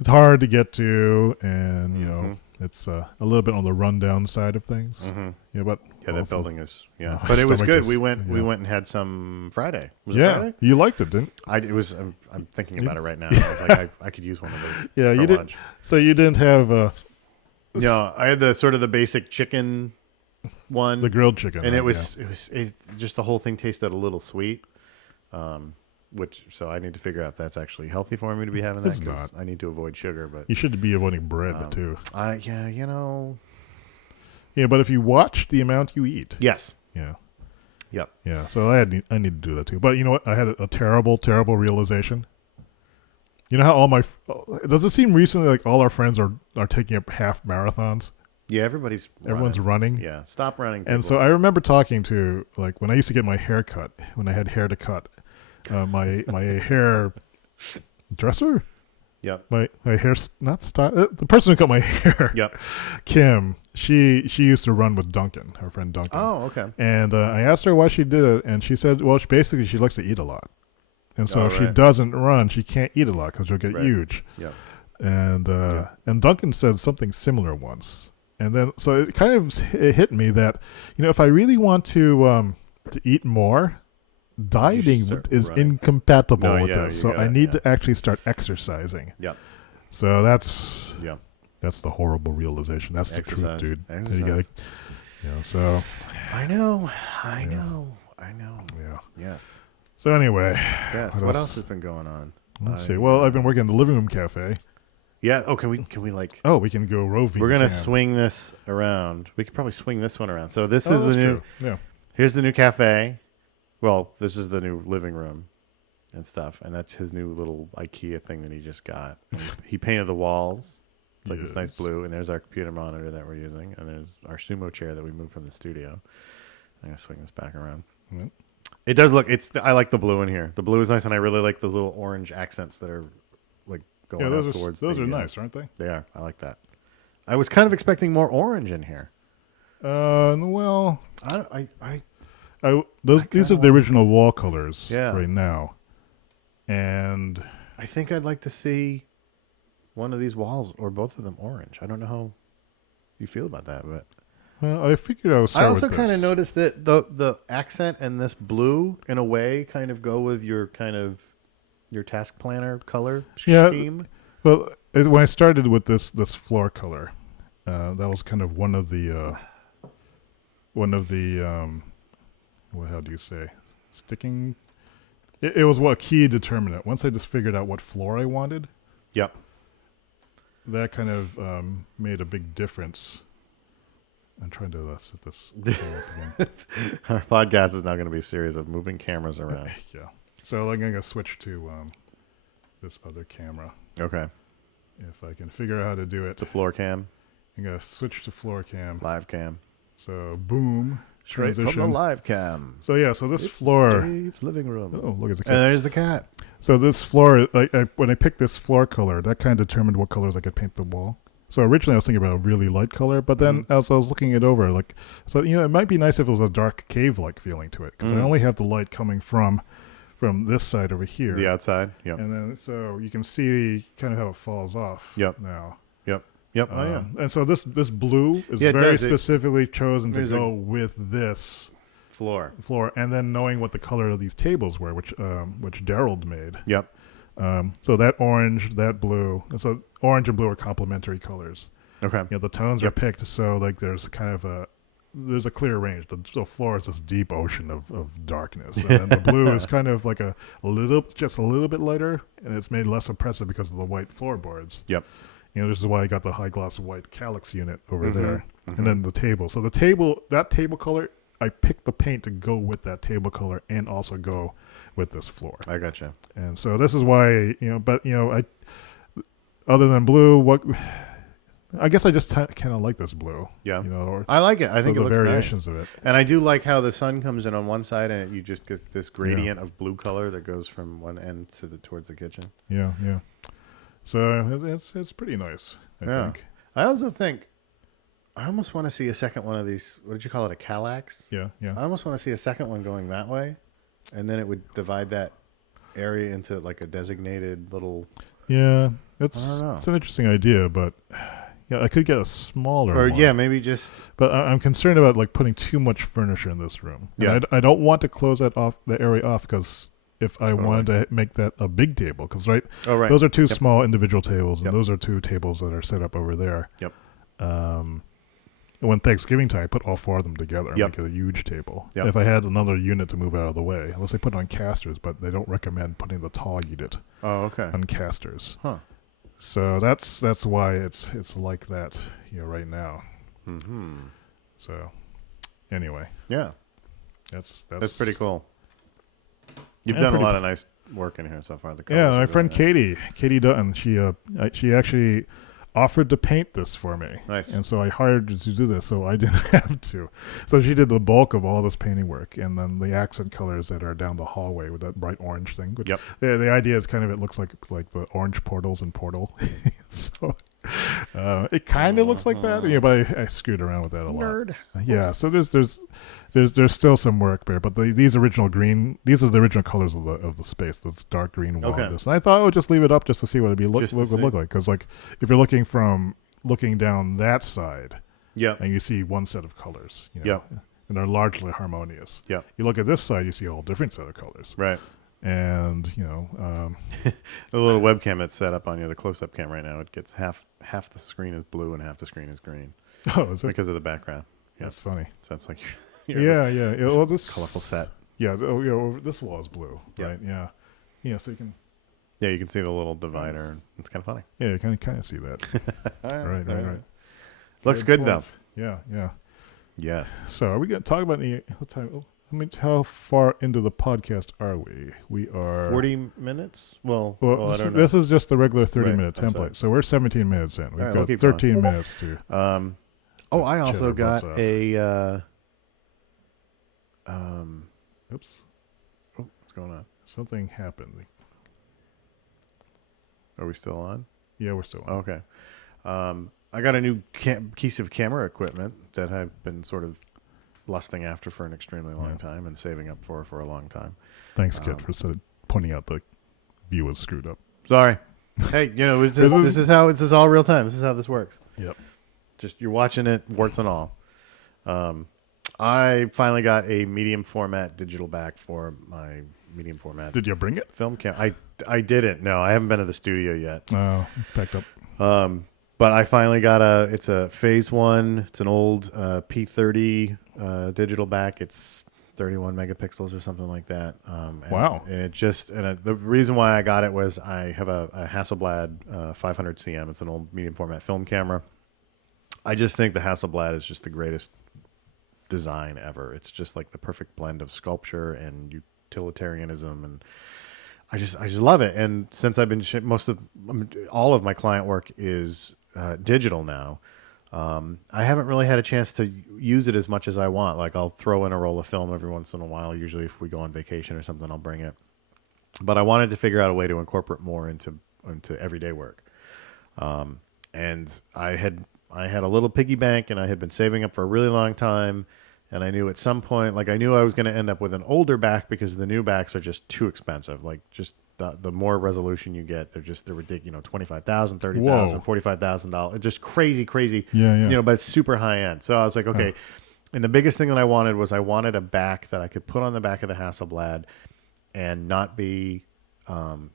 it's hard to get to, and it's a little bit on the rundown side of things. Mm-hmm. Yeah, but that building is but it was good. We went and had some Friday. Was it Friday? You liked it, didn't? It was. I'm thinking about it right now. I was like, I could use one of those. Yeah, for you lunch. did. So you didn't have. No, I had the basic chicken one, the grilled chicken, and it just the whole thing tasted a little sweet, so I need to figure out if that's actually healthy for me to be having that, because I need to avoid sugar. But you should be avoiding bread too. Yeah, but if you watch the amount you eat, yes, yep, So I need to do that too. But you know what? I had a terrible realization. You know how does it seem recently like all our friends are taking up half marathons? Yeah, everyone's running. Yeah, stop running, people. And so I remember talking to, when I used to get my hair cut, when I had hair to cut, my hair dresser, Yep. My hair not style. The person who cut my hair. Yep. Kim. She used to run with Duncan, her friend Duncan. Oh, okay. And I asked her why she did it, and she said, well, basically she likes to eat a lot, and so if she right. doesn't run, she can't eat a lot because she'll get Right. huge. Yep. And Duncan said something similar once, and then so it kind of hit me that if I really want to eat more, dieting is running. incompatible with this. So I need yeah. to actually start exercising. Yep. So that's Yep. that's the horrible realization. That's the Exercise. truth, dude. Exercise. You gotta, so I know. yeah. Yes. So anyway, Yes. What else has been going on? let's see. Well, I've been working in the living room cafe. Yeah. Oh, can we like? Oh, we can go roving. We're gonna camp. swing this around. We could probably swing this one around. So this Oh, is the that's new. true. Yeah. Here's the new cafe. Well, this is the new living room and stuff, and that's his new little IKEA thing that he just got. And he painted the walls. It's like this nice Yes. blue, and there's our computer monitor that we're using, and there's our sumo chair that we moved from the studio. I'm gonna swing this back around. Yep. It does look. I like the blue in here. The blue is nice, and I really like those little orange accents that are like going Yeah, out those towards. are the, nice, aren't they? They are. I like that. I was kind of expecting more orange in here. Well, these are the original wall colors right now, and I think I'd like to see one of these walls or both of them orange. I don't know how you feel about that, but I figured I was. I also kind of noticed that the accent and this blue, in a way, kind of go with your task planner color scheme. Well, when I started with this floor color, that was kind of one of the well, how do you say, sticking. It was what key determinant. Once I just figured out what floor I wanted. Yep. That kind of made a big difference. I'm trying to set this up again. Our podcast is now going to be a series of moving cameras around. Yeah. So I'm going to switch to this other camera. Okay. If I can figure out how to do it. The floor cam. I'm going to switch to floor cam. Live cam. So boom. Straight Transition. from the live cam. So yeah, so this floor. Dave's living room. Oh, look at the cat. And there's the cat. So this floor, when I picked this floor color, that kind of determined what colors I could paint the wall. So originally I was thinking about a really light color, but then as I was looking it over, it might be nice if it was a dark cave-like feeling to it, because I only have the light coming from this side over here. The outside. Yep. And then so you can see kind of how it falls off. Yep. Now. Yep. Oh yeah. And so this blue is very specifically chosen to go with this floor, and then knowing what the color of these tables were, which Daryl made. Yep. So that orange, that blue, so orange and blue are complementary colors. Okay. The tones are picked so there's kind of a clear range. The floor is this deep ocean of darkness, and then the blue is kind of like just a little bit lighter, and it's made less oppressive because of the white floorboards. Yep. This is why I got the high gloss white calyx unit over there, and then the table. So that table color, I picked the paint to go with that table color and also go with this floor. I gotcha. And so this is why, I other than blue, I guess I just kind of like this blue. Yeah. Or I like it. I think it looks variations nice. of it. And I do like how the sun comes in on one side and you just get this gradient of blue color that goes from one end towards the kitchen. Yeah. So it's pretty nice, I think. I also think I almost want to see a second one of these. What did you call it? A Kallax? Yeah. I almost want to see a second one going that way, and then it would divide that area into like a designated little. Yeah, I don't know. It's an interesting idea, but I could get a smaller Or one. maybe just. But I'm concerned about putting too much furniture in this room. And I don't want to close that area off because if I wanted to make that a big table, because those are two small individual tables, and those are two tables that are set up over there. Yep. When Thanksgiving time, I put all four of them together and make it a huge table. Yep. If I had another unit to move out of the way, unless I put it on casters, but they don't recommend putting the tall unit on casters. Huh. So that's why it's like that right now. Mm-hmm. So anyway, that's pretty cool. You've done a lot of nice work in here so far. My friend Katie Dutton, she actually offered to paint this for me. Nice. And so I hired her to do this, so I didn't have to. So she did the bulk of all this painting work, and then the accent colors that are down the hallway with that bright orange thing. Which Yep. The idea is kind of, it looks like the orange portals in Portal. So it kind of looks like that, but I screwed around with that a lot. Nerd. Yeah. So there's still some work there, but these are the original colors of the space. This dark green wall. Okay. And I thought I would just leave it up just to see what it'd be would Just to see. look like. Because like if you're looking down that side, Yep. and you see one set of colors, Yep. and they're largely harmonious. Yep. You look at this side, you see a whole different set of colors, Right. and The little webcam that's set up on the close-up cam right now, it gets half the screen is blue and half the screen is green oh, is it? because of the background. Yeah. That's funny. So it's like Yeah. Well, this colorful set. Yeah. This wall is blue, Yep. right? Yeah. Yeah. So you can. Yeah, you can see the little divider. And it's kind of funny. Yeah, you kind of see that. Right. Looks good though. Yeah. Yes. So are we going to talk about any what time? How far into the podcast are we? We are 40 minutes? Well, I don't know. this is just the regular 30-minute I'm sorry. template. So we're 17 minutes in. We've All right, we'll got keep 13 minutes to. I also chat our got butts a. Oops. Oh, what's going on? Something happened. Are we still on? Yeah, we're still on. Okay. I got a new piece of camera equipment that I've been sort of lusting after for an extremely long time and saving up for a long time. Thanks, Kit, for pointing out the view was screwed up. Sorry. Hey, this is all real time. This is how this works. Yep. Just you're watching it, warts and all. I finally got a medium format digital back for my medium format. Did you bring it? Film cam? I didn't. No, I haven't been to the studio yet. Oh, it's packed up. But I finally got it's a phase 1. It's an old P30 digital back. It's 31 megapixels or something like that. Wow. And the reason why I got it was I have a Hasselblad 500 CM. It's an old medium format film camera. I just think the Hasselblad is just the greatest design ever. It's just like the perfect blend of sculpture and utilitarianism, and I just love it. And since I've been all of my client work is digital now, I haven't really had a chance to use it as much as I want. Like I'll throw in a roll of film every once in a while. Usually if we go on vacation or something, I'll bring it. But I wanted to figure out a way to incorporate more into everyday work. And I had a little piggy bank, and I had been saving up for a really long time. And I knew at some point, I knew I was going to end up with an older back because the new backs are just too expensive. Like just the more resolution you get, they're ridiculous. $25,000, $30,000, $45,000. Just crazy. Yeah. But it's super high end. So I was like, okay. And the biggest thing that I wanted a back that I could put on the back of the Hasselblad and not be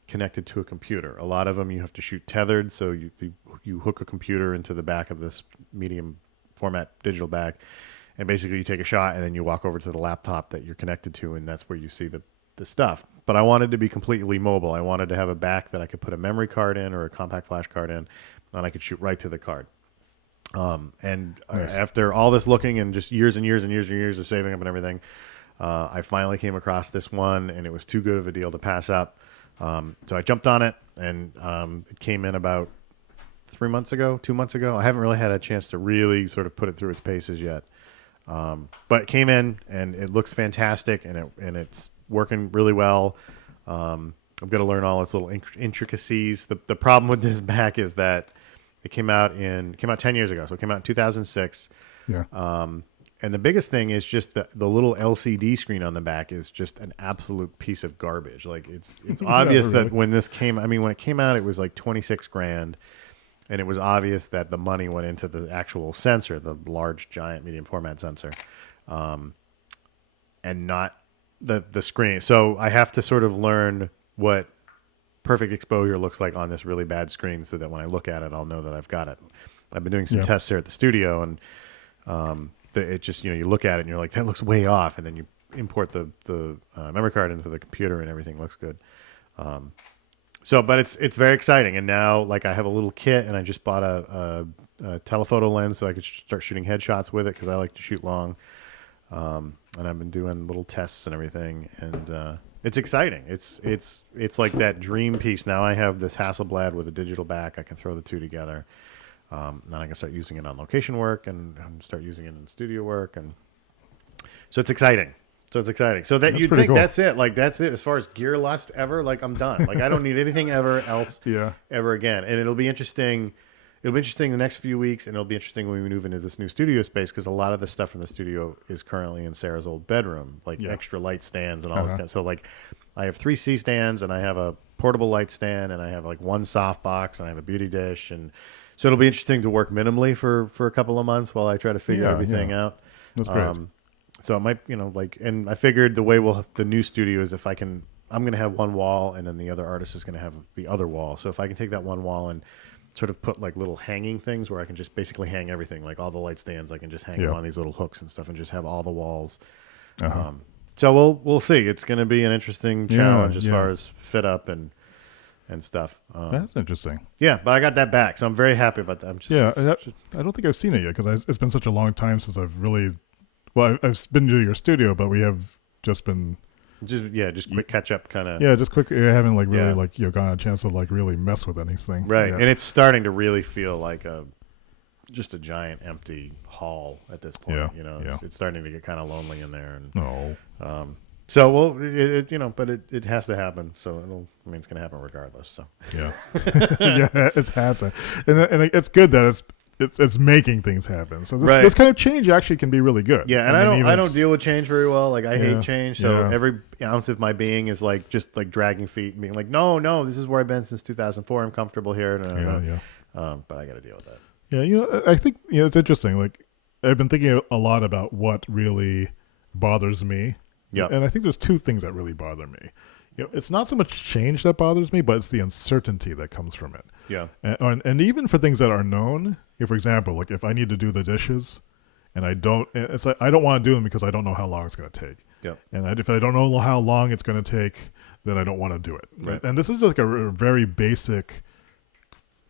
connected to a computer. A lot of them you have to shoot tethered, so you hook a computer into the back of this medium format digital back, and basically you take a shot and then you walk over to the laptop that you're connected to, and that's where you see the stuff. But I wanted to be completely mobile. I wanted to have a back that I could put a memory card in or a compact flash card in, and I could shoot right to the card. Nice. After all this looking and just years and years and years and years of saving up and everything, I finally came across this one, and it was too good of a deal to pass up. So I jumped on it, and it came in about 2 months ago. I haven't really had a chance to really sort of put it through its paces yet. But it came in, and it looks fantastic, and it's working really well. I'm going to learn all its little intricacies. The problem with this back is that it came out 10 years ago. So it came out in 2006. Yeah. And the biggest thing is just the little LCD screen on the back is just an absolute piece of garbage. Like it's obvious really. that when it came out, it was like $26,000, and it was obvious that the money went into the actual sensor, the large, giant, medium format sensor, and not the screen. So I have to sort of learn what perfect exposure looks like on this really bad screen, so that when I look at it, I'll know that I've got it. I've been doing some tests here at the studio, and it just, you look at it and you're like, that looks way off, and then you import the memory card into the computer and everything looks good. But it's very exciting. And now, like, I have a little kit, and I just bought a telephoto lens so I could start shooting headshots with it, because I like to shoot long. And I've been doing little tests and everything, and it's exciting. It's like that dream piece. Now I have this Hasselblad with a digital back. I can throw the two together. Then I can start using it on location work and start using it in studio work, and so it's exciting. So that That's you'd pretty think cool. that's it. Like that's it as far as gear lust ever. Like I'm done. Like I don't need anything else Yeah. ever again. And it'll be interesting. It'll be interesting the next few weeks, and it'll be interesting when we move into this new studio space because a lot of the stuff from the studio is currently in Sarah's old bedroom, like extra light stands and all this kind of. So like, I have 3 C stands, and I have a portable light stand, and I have like 1 soft box, and I have a beauty dish, and so it'll be interesting to work minimally for a couple of months while I try to figure everything out. That's great. So it might, and I figured the way the new studio is I'm going to have one wall, and then the other artist is going to have the other wall. So if I can take that one wall and sort of put like little hanging things where I can just basically hang everything, like all the light stands, I can just hang them on these little hooks and stuff, and just have all the walls. So we'll see. It's going to be an interesting challenge as far as fit up and stuff. That's interesting. Yeah, but I got that back, so I'm very happy about that. I don't think I've seen it yet because it's been such a long time since I've really. Well, I've been to your studio, but we have just been. Just quick catch up kind of. Yeah, just quick. I haven't like really like gotten a chance to like really mess with anything. Right, yet. and it's starting to really feel like just a giant empty hall at this point. It's starting to get kind of lonely in there. And so but it has to happen. So it's going to happen regardless. So yeah, it has to, and it's good that it's making things happen. So this kind of change actually can be really good. Yeah, and I don't deal with change very well. Like I hate change. So every ounce of my being is like just like dragging feet and being like, no, this is where I've been since 2004. I'm comfortable here. But I got to deal with that. Yeah, I think it's interesting. Like I've been thinking a lot about what really bothers me. Yeah, and I think there's 2 things that really bother me. It's not so much change that bothers me, but it's the uncertainty that comes from it. Yeah, and even for things that are known. For example, like if I need to do the dishes, and it's like I don't want to do them because I don't know how long it's going to take. Yeah, and if I don't know how long it's going to take, then I don't want to do it. Right. And this is like a very basic,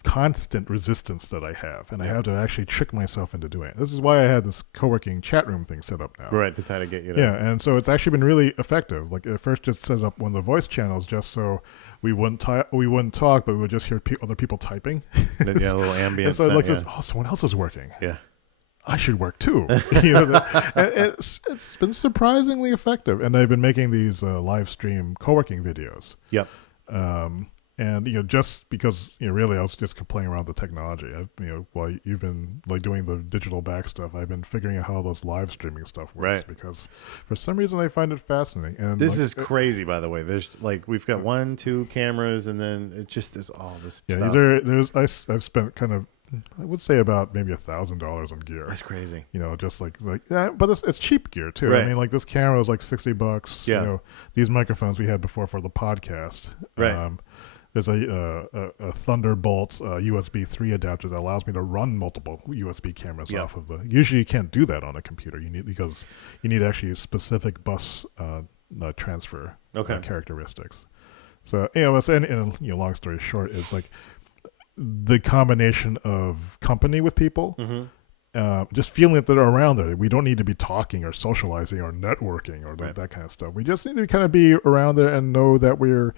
constant resistance that I have, and I have to actually trick myself into doing it. This is why I had this coworking chat room thing set up now. Right, to try to get you. Yeah, and so it's actually been really effective. Like at first, just set up one of the voice channels just so we wouldn't talk, but we would just hear other people typing. A little ambient. And so it looks like, someone else is working. Yeah, I should work too. It's been surprisingly effective, and I've been making these live stream coworking videos. Yep. And just because really I was just playing around with the technology. While you've been like doing the digital back stuff, I've been figuring out how this live streaming stuff works. Right. Because for some reason I find it fascinating. And this is crazy, by the way. There's like we've got 1, 2 cameras, and then there's all this stuff. I've spent kind of. I would say about maybe $1,000 on gear. That's crazy. Just like but it's cheap gear too. Right. I mean, like this camera was like $60. Yeah. These microphones we had before for the podcast. Right. There's a Thunderbolt USB 3 adapter that allows me to run multiple USB cameras off of the. Usually, you can't do that on a computer. Because you need actually specific bus transfer characteristics. So, long story short, is like the combination of company with people. Mm-hmm. Just feeling that they're around there. We don't need to be talking or socializing or networking or that kind of stuff. We just need to kind of be around there and know that we're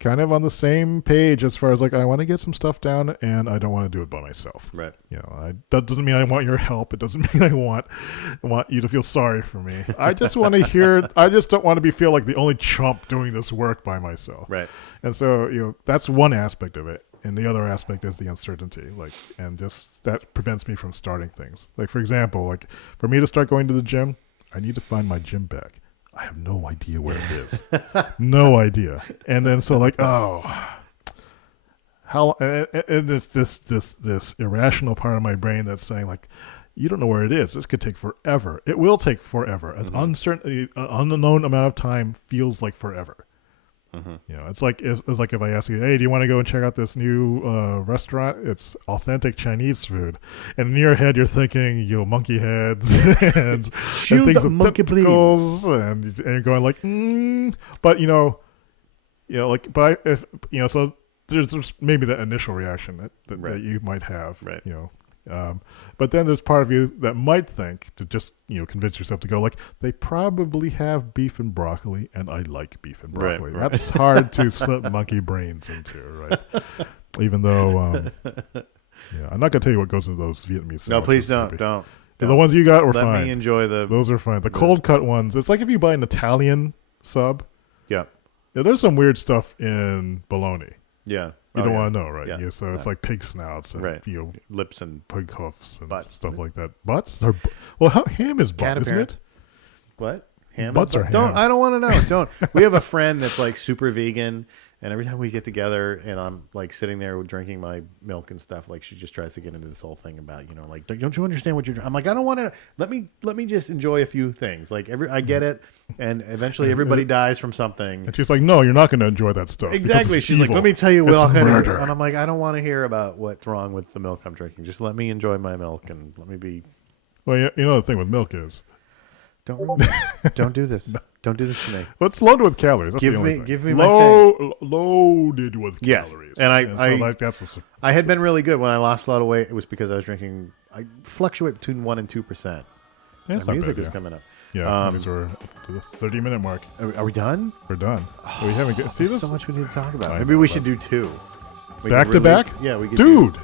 kind of on the same page as far as like I want to get some stuff down and I don't want to do it by myself. Right. That doesn't mean I want your help. It doesn't mean I want you to feel sorry for me. I just want to hear. I just don't want to feel like the only chump doing this work by myself. Right. And so that's one aspect of it. And the other aspect is the uncertainty, and just that prevents me from starting things. Like, for example, like for me to start going to the gym, I need to find my gym bag. I have no idea where it is. No idea. And then so how and it's this irrational part of my brain that's saying like, you don't know where it is. This could take forever. It will take forever. It's uncertain, an unknown amount of time feels like forever. Mm-hmm. It's like if I ask you, hey, do you want to go and check out this new restaurant? It's authentic Chinese food, and in your head you're thinking, monkey heads and things with tentacles, and you're going like, but so there's maybe that initial reaction that you might have, right? But then there's part of you that might think to just convince yourself to go like they probably have beef and broccoli, and I like beef and broccoli. Right. That's hard to slip monkey brains into, right? Even though Yeah, I'm not gonna tell you what goes into those Vietnamese sandwiches. No, please don't. maybe. Don't. The ones you got were Let fine. me enjoy the. Those are fine. The cold cut ones. It's like if you buy an Italian sub. Yeah. Yeah, there's some weird stuff in bologna. Yeah. You don't want to know, right? Yeah. So it's like pig snouts and Right. Lips and pig hoofs and butts. stuff like that. Butts? Well, ham is butt, isn't it? What? Ham? Butts are ham. Don't. I don't want to know. Don't. We have a friend that's like super vegan, and every time we get together, and I'm like sitting there drinking my milk and stuff, like she just tries to get into this whole thing about, like, don't you understand what you're? I'm like, I don't want to. Let me just enjoy a few things. Like I get it, and eventually everybody dies from something. And she's like, no, you're not going to enjoy that stuff. Exactly. She's evil. like, let me tell you, it's murder. and I'm like, I don't want to hear about what's wrong with the milk I'm drinking. Just let me enjoy my milk and let me be. Well, you know the thing with milk is. Don't do this. No. Don't do this to me. Well, it's loaded with calories. That's the only thing. Give me my thing. Loaded with calories. And that's I had been really good when I lost a lot of weight. It was because I was drinking. I fluctuate between 1% and 2%. Yeah, the music is coming up. Yeah, these are up to the 30-minute mark. Are we done? We're done. We haven't. See this? So much we need to talk about. Maybe we should do two. Back to back. Yeah, we could. Dude.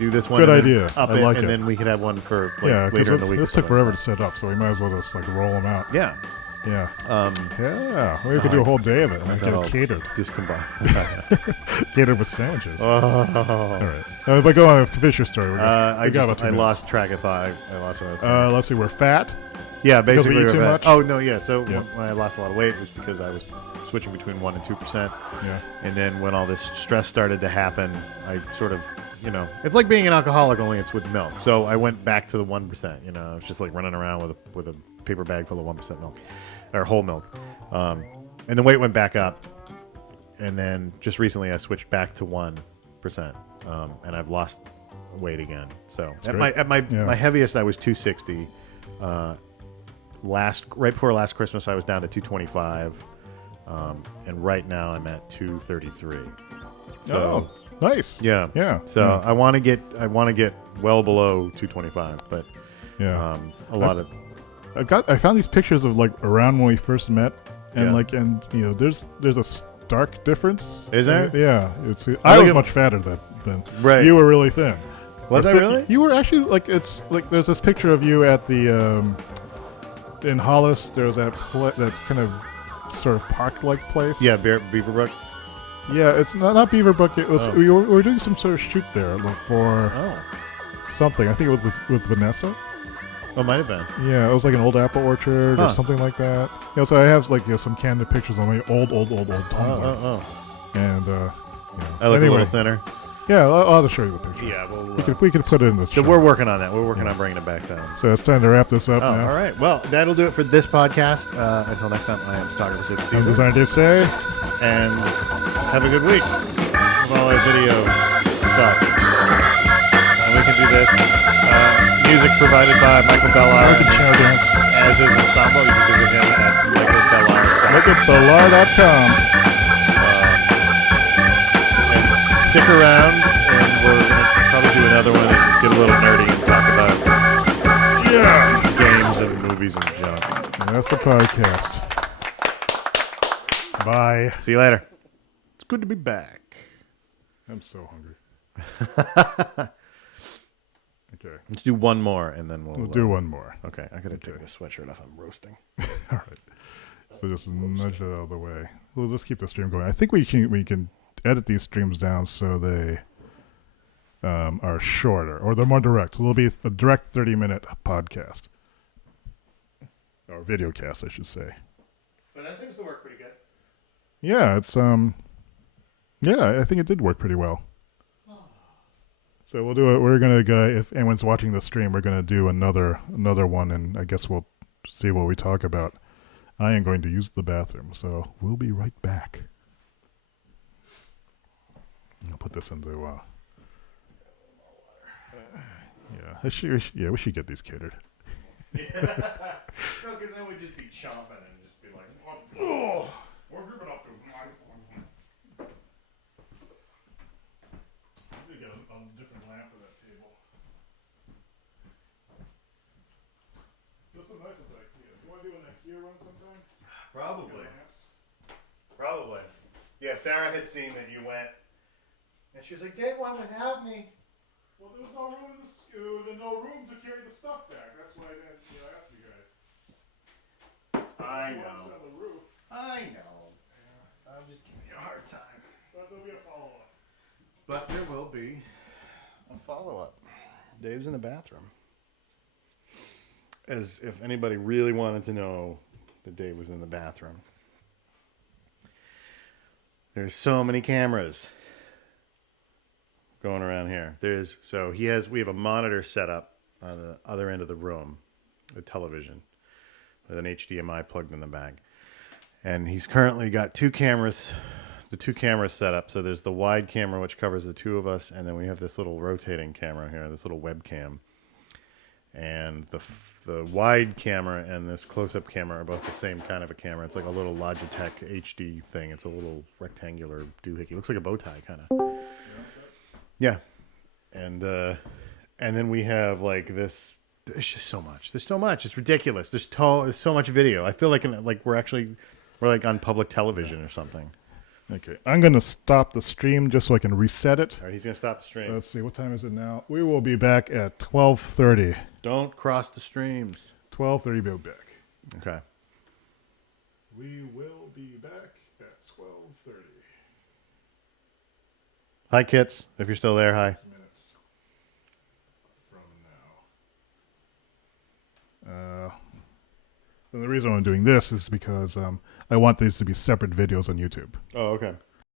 Do this one. Good idea. Up I like it. And then we could have one for because later in the week. This took forever to set up, so we might as well just roll them out. Yeah. Yeah. We could do a whole day of it and get it catered. Discombine. Catered with sandwiches. Oh. All right. But go on, finish your story. I lost track of thought. I lost what I was saying. Let's see. We're fat. Yeah, basically. Because we eat too much? Oh no, yeah. So when I lost a lot of weight, it was because I was switching between 1% and 2%. Yeah. And then when all this stress started to happen, I sort of, it's like being an alcoholic, only it's with milk. So I went back to the 1%. I was just like running around with a paper bag full of 1% milk, or whole milk. And the weight went back up. And then just recently, I switched back to 1%, and I've lost weight again. So at my heaviest, I was 260. Right before last Christmas, I was down to 225, and right now I'm at 233. So nice. Yeah. So I want to get well below 225, but I found these pictures of around when we first met, and there's a stark difference. Is there? Yeah. I was much fatter than right. You were really thin. Was I really? You were actually there's this picture of you at the in Hollis. There was that kind of sort of park-like place. Yeah, Beaverbrook. Yeah, it's not Beaverbrook. It was we were doing some sort of shoot there for something. I think it was with Vanessa. Oh, might have been. Yeah, it was like an old apple orchard or something like that. Yeah, so I have some candid pictures on my old Tumblr. And I look a little thinner. Yeah, I'll just show you the picture. Yeah, we can put it in the show. So we're working on that. We're working on bringing it back down. So it's time to wrap this up now. All right. Well, that'll do it for this podcast. Until next time, I am photographer Sid I'm designer Dave Say. And have a good week with all our video stuff. And we can do this. Music provided by Michael Bellar. As is Ensemble. You can visit him at michaelbellar.com. Stick around, and we're going to probably do another one and get a little nerdy and talk about games and movies and junk. And that's the podcast. Bye. See you later. It's good to be back. I'm so hungry. Okay. Let's do one more, and then we'll do one more. Okay. I got to take this sweatshirt off. I'm roasting. All right. So just nudge it out of the way. We'll just keep the stream going. I think we can edit these streams down so they are shorter, or they're more direct. So it'll be a direct 30-minute podcast, or video cast, I should say. But that seems to work pretty good. Yeah, it's I think it did work pretty well. So we'll do it. We're gonna go. If anyone's watching the stream, we're gonna do another one, and I guess we'll see what we talk about. I am going to use the bathroom, so we'll be right back. I'll put this into. We should get these catered. Yeah. No, because then we'd just be chomping and just be like, oh, we're ripping up to my. We get a different lamp for that table. This is nice with that kid. You want to do an IKEA run sometime? Probably. Yeah, Sarah had seen that you went. And she was like, Dave went without me. Well, there was no room in the school, and no room to carry the stuff back. That's why I didn't ask you guys. I Once know. on the roof. I know. I'm just giving you a hard time. But there'll be a follow-up. But there will be a follow-up. Dave's in the bathroom. As if anybody really wanted to know that Dave was in the bathroom. There's so many cameras going around here. We have a monitor set up on the other end of the room, a television with an HDMI plugged in the back. And he's currently got the two cameras set up. So there's the wide camera, which covers the two of us. And then we have this little rotating camera here, this little webcam. And the wide camera and this close-up camera are both the same kind of a camera. It's like a little Logitech HD thing. It's a little rectangular doohickey. It looks like a bow tie, kind of. Yeah. And then we have like this. There's just so much. There's so much. It's ridiculous. There's so much video. I feel like we're like on public television or something. Okay, I'm going to stop the stream just so I can reset it. All right, he's going to stop the stream. Let's see, what time is it now? We will be back at 12:30. Don't cross the streams. 12:30, we'll be back. Okay. We will be back at 12:30. Hi, Kits. If you're still there, hi. 6 minutes from now. And the reason I'm doing this is because I want these to be separate videos on YouTube. Oh, okay.